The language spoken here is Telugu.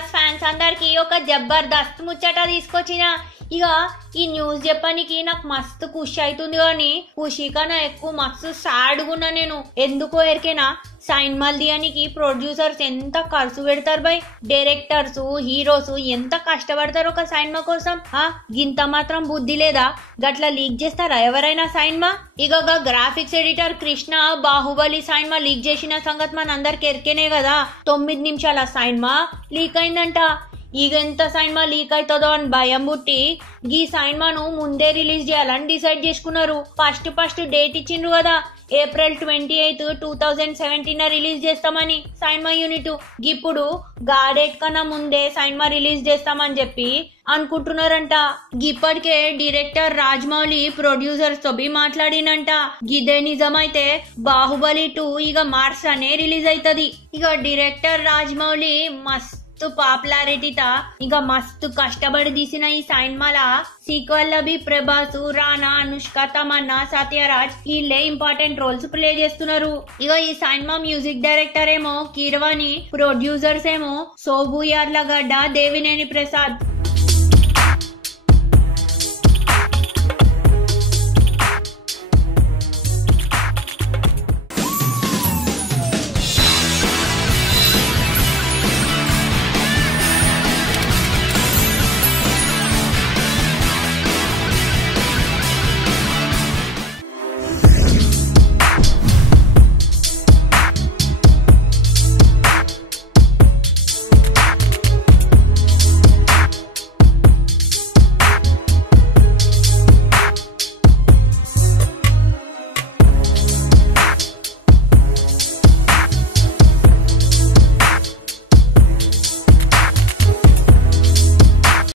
ప్రభాస్ ఫ్యాన్స్ అందరికి ఒక జబర్దస్త్ ముచ్చట తీసుకొచ్చిన. ఇక ఈ న్యూస్ చెప్పడానికి నాకు మస్తు ఖుషి అవుతుంది, కానీ ఖుషి కన్నా ఎక్కువ మస్తు సాడ్గున్నా నేను. ఎందుకో ఎరికేనా, సైన్మాల్ దియానికి ప్రొడ్యూసర్స్ ఎంత ఖర్చు పెడతారు బై, డైరెక్టర్స్ హీరోస్ ఎంత కష్టపడతారు ఒక సైన్మా కోసం. గింత మాత్రం బుద్ధి లేదా? గట్లా లీక్ చేస్తారా ఎవరైనా సైన్మా? ఇక graphics editor Krishna Baahubali cinema leak చేసిన సంగతి మన అందరికి ఎరికేనే కదా. 9 నిమిషాల సైన్మా లీక్ అయిందంట. ఇక ఎంత సైన్మా లీక్ అవుతుందో అని భయం పుట్టి ఈ సైన్మాను ముందే రిలీజ్ చేయాలని డిసైడ్ చేసుకున్నారు. ఫస్ట్ డేట్ ఇచ్చిండ్రు కదా, April 28, 2017 రిలీజ్ చేస్తామని సైన్మా యూనిట్. ఇప్పుడు గా డేట్ కన్నా ముందే సైన్మా రిలీజ్ చేస్తామని చెప్పి అనుకుంటున్నారంట. ఇప్పటికే డైరెక్టర్ రాజమౌళి ప్రొడ్యూసర్స్ తో మాట్లాడినంట. గిదే నిజమైతే బాహుబలి 2 ఇక మార్చ్ అనే రిలీజ్ అవుతుంది. ఇక డైరెక్టర్ రాజమౌళి మస్తు పాపులారిటీతా ఇక మస్తు కష్టపడి తీసిన ఈ సైన్మాల సీక్వెల్ బి ప్రభాస్, రానా, అనుష్క, తమన్నా, సత్యరాజ్ వీళ్ళే ఇంపార్టెంట్ రోల్స్ ప్లే చేస్తున్నారు. ఇక ఈ సైన్మా మ్యూజిక్ డైరెక్టర్ ఏమో కీరవాణి, ప్రొడ్యూసర్స్ ఏమో సోబు యార్లగడ్డ, దేవినేని ప్రసాద్.